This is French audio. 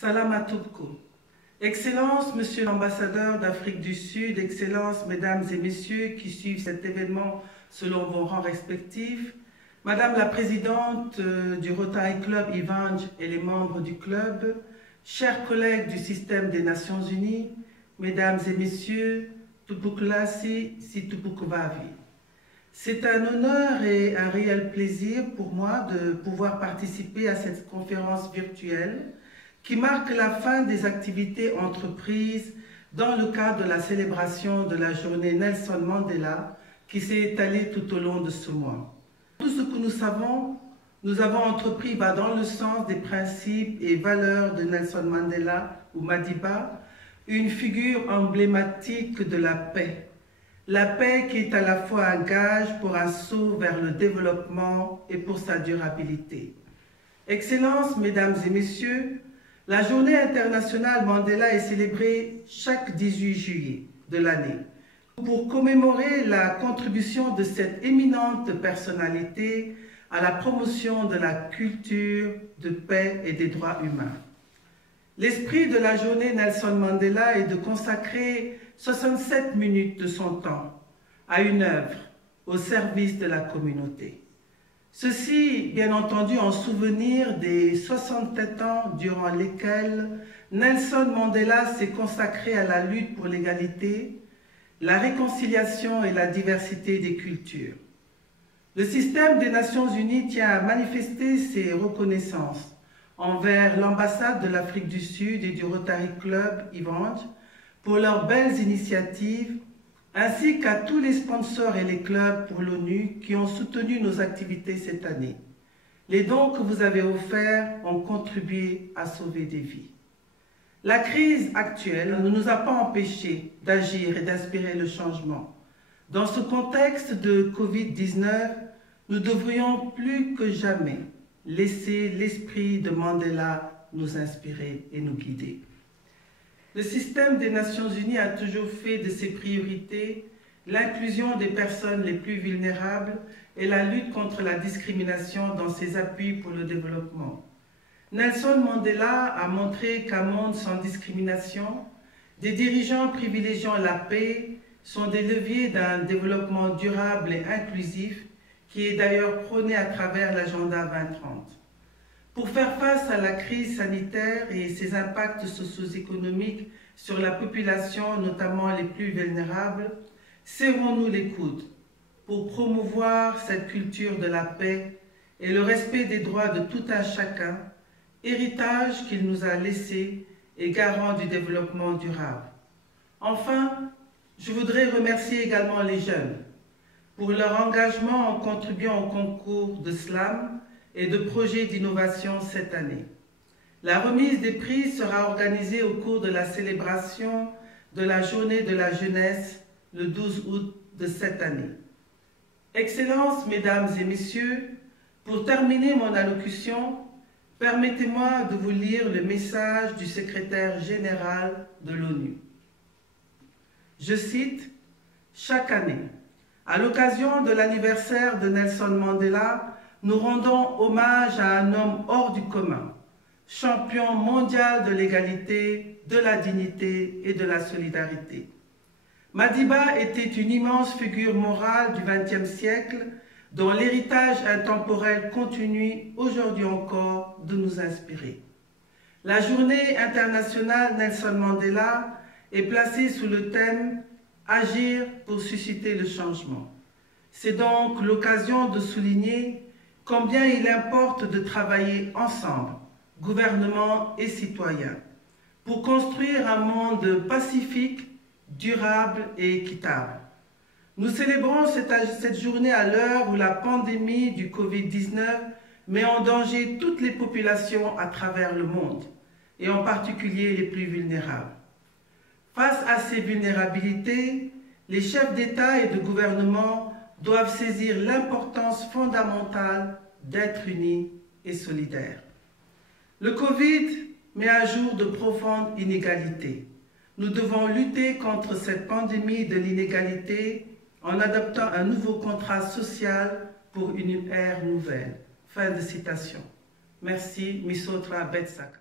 Salam à Toubko. Excellence, Monsieur l'ambassadeur d'Afrique du Sud, Excellences, Mesdames et Messieurs qui suivent cet événement selon vos rangs respectifs, Madame la Présidente du Rotary Club Ivanj et les membres du club, chers collègues du système des Nations Unies, Mesdames et Messieurs, Tupuklasi si Tupukuvavi. C'est un honneur et un réel plaisir pour moi de pouvoir participer à cette conférence virtuelle qui marque la fin des activités entreprises dans le cadre de la célébration de la journée Nelson Mandela qui s'est étalée tout au long de ce mois. Tout ce que nous avons entrepris va dans le sens des principes et valeurs de Nelson Mandela ou Madiba, une figure emblématique de la paix. La paix qui est à la fois un gage pour un saut vers le développement et pour sa durabilité. Excellences, Mesdames et Messieurs, la Journée internationale Mandela est célébrée chaque 18 juillet de l'année pour commémorer la contribution de cette éminente personnalité à la promotion de la culture, de paix et des droits humains. L'esprit de la journée Nelson Mandela est de consacrer 67 minutes de son temps à une œuvre au service de la communauté. Ceci, bien entendu, en souvenir des 67 ans durant lesquels Nelson Mandela s'est consacré à la lutte pour l'égalité, la réconciliation et la diversité des cultures. Le système des Nations Unies tient à manifester ses reconnaissances envers l'ambassade de l'Afrique du Sud et du Rotary Club Ivanj pour leurs belles initiatives, ainsi qu'à tous les sponsors et les clubs pour l'ONU qui ont soutenu nos activités cette année. Les dons que vous avez offerts ont contribué à sauver des vies. La crise actuelle ne nous a pas empêchés d'agir et d'inspirer le changement. Dans ce contexte de Covid-19, nous devrions plus que jamais laisser l'esprit de Mandela nous inspirer et nous guider. Le système des Nations Unies a toujours fait de ses priorités l'inclusion des personnes les plus vulnérables et la lutte contre la discrimination dans ses appuis pour le développement. Nelson Mandela a montré qu'un monde sans discrimination, des dirigeants privilégiant la paix sont des leviers d'un développement durable et inclusif qui est d'ailleurs prôné à travers l'agenda 2030. Pour faire face à la crise sanitaire et ses impacts socio-économiques sur la population, notamment les plus vulnérables, serrons-nous les coudes pour promouvoir cette culture de la paix et le respect des droits de tout un chacun, héritage qu'il nous a laissé et garant du développement durable. Enfin, je voudrais remercier également les jeunes pour leur engagement en contribuant au concours de slam et de projets d'innovation cette année. La remise des prix sera organisée au cours de la célébration de la Journée de la jeunesse le 12 août de cette année. Excellences, Mesdames et Messieurs, pour terminer mon allocution, permettez-moi de vous lire le message du secrétaire général de l'ONU. Je cite, « Chaque année, à l'occasion de l'anniversaire de Nelson Mandela, nous rendons hommage à un homme hors du commun, champion mondial de l'égalité, de la dignité et de la solidarité. Madiba était une immense figure morale du XXe siècle dont l'héritage intemporel continue aujourd'hui encore de nous inspirer. La journée internationale Nelson Mandela est placée sous le thème « Agir pour susciter le changement ». C'est donc l'occasion de souligner combien il importe de travailler ensemble, gouvernement et citoyens, pour construire un monde pacifique, durable et équitable. Nous célébrons cette journée à l'heure où la pandémie du Covid-19 met en danger toutes les populations à travers le monde, et en particulier les plus vulnérables. Face à ces vulnérabilités, les chefs d'État et de gouvernement doivent saisir l'importance fondamentale d'être unis et solidaires. Le Covid met à jour de profondes inégalités. Nous devons lutter contre cette pandémie de l'inégalité en adoptant un nouveau contrat social pour une ère nouvelle. Fin de citation. Merci, Misotra Betsaka.